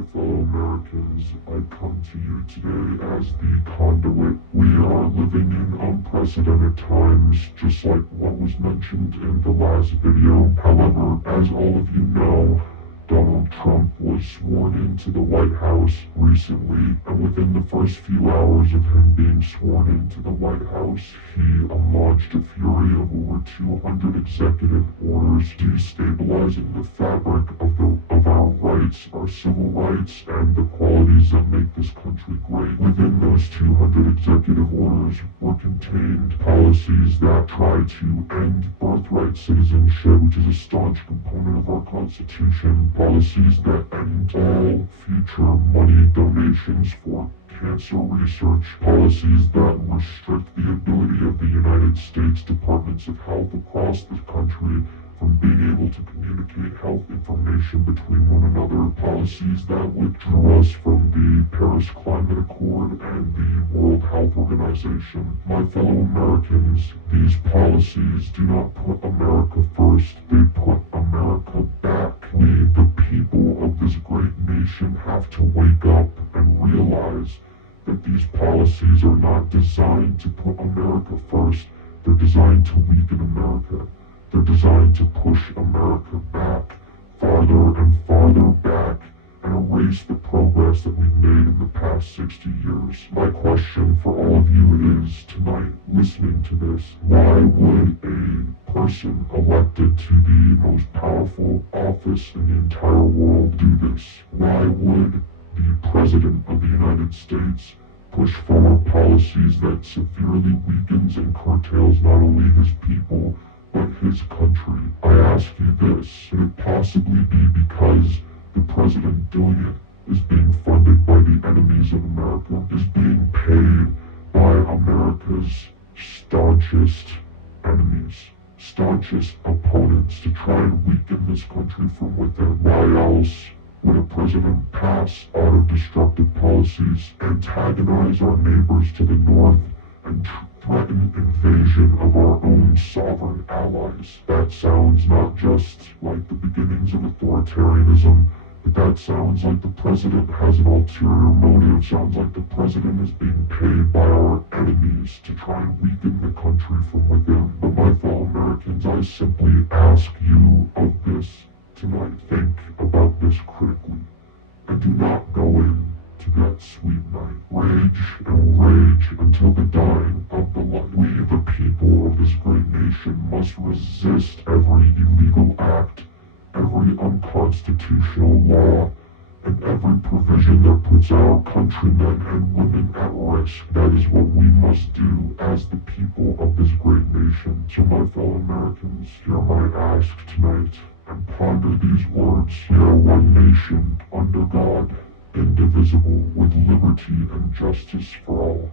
my fellow Americans, I come to you today as the conduit. We are living in unprecedented times, just like what was mentioned in the last video. However, as all of you know, Donald Trump was sworn into the White House recently, and within the first few hours of him being sworn into the White House, he launched a fury of over 200 executive orders destabilizing the fabric of our rights, our civil rights, and the qualities that make this country great. Within those 200 executive orders were contained policies that try to end birthright citizenship, which is a staunch component of our Constitution, policies that end all future money donations for cancer research, policies that restrict the ability of the United States Departments of Health across the country from being able to communicate health information between one another, policies that withdrew us from the Paris Climate Accord and the World Health Organization. My fellow Americans, these policies do not put America first, they put America back. We, the people of this great nation, have to wake up and realize that these policies are not designed to put America first, they're designed to weaken America. They're designed to push America back, farther and farther back, and erase the progress that we've made in the past 60 years. My question for all of you is, tonight, listening to this, why would a person elected to the most powerful office in the entire world do this? Why would the President of the United States push forward policies that severely weakens and curtails not only his people, but his country? I ask you this, could it possibly be because the president doing it is being funded by the enemies of America, is being paid by America's staunchest enemies, staunchest opponents to try and weaken this country from within? Why else would a president pass auto-destructive policies, antagonize our neighbors to the north, and threaten invasion of our own sovereign allies? That sounds not just like the beginnings of authoritarianism, but that sounds like the president has an ulterior motive. Sounds like the president is being paid by our enemies to try and weaken the country from within. But my fellow Americans, I simply ask you of this tonight. Think about this critically, and do not go in to that sweet night. Rage and rage until the dying of the light. We, the people of this great nation, must resist every illegal act, every unconstitutional law, and every provision that puts our countrymen and women at risk. That is what we must do as the people of this great nation. So my fellow Americans, hear my ask tonight, and ponder these words. We are one nation under God, indivisible, with liberty and justice for all.